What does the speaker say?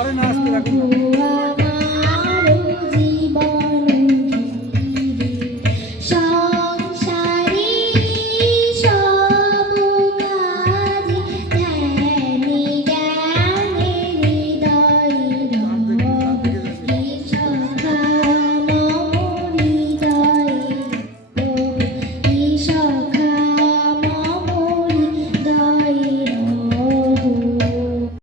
পরে না আসতে রাখুন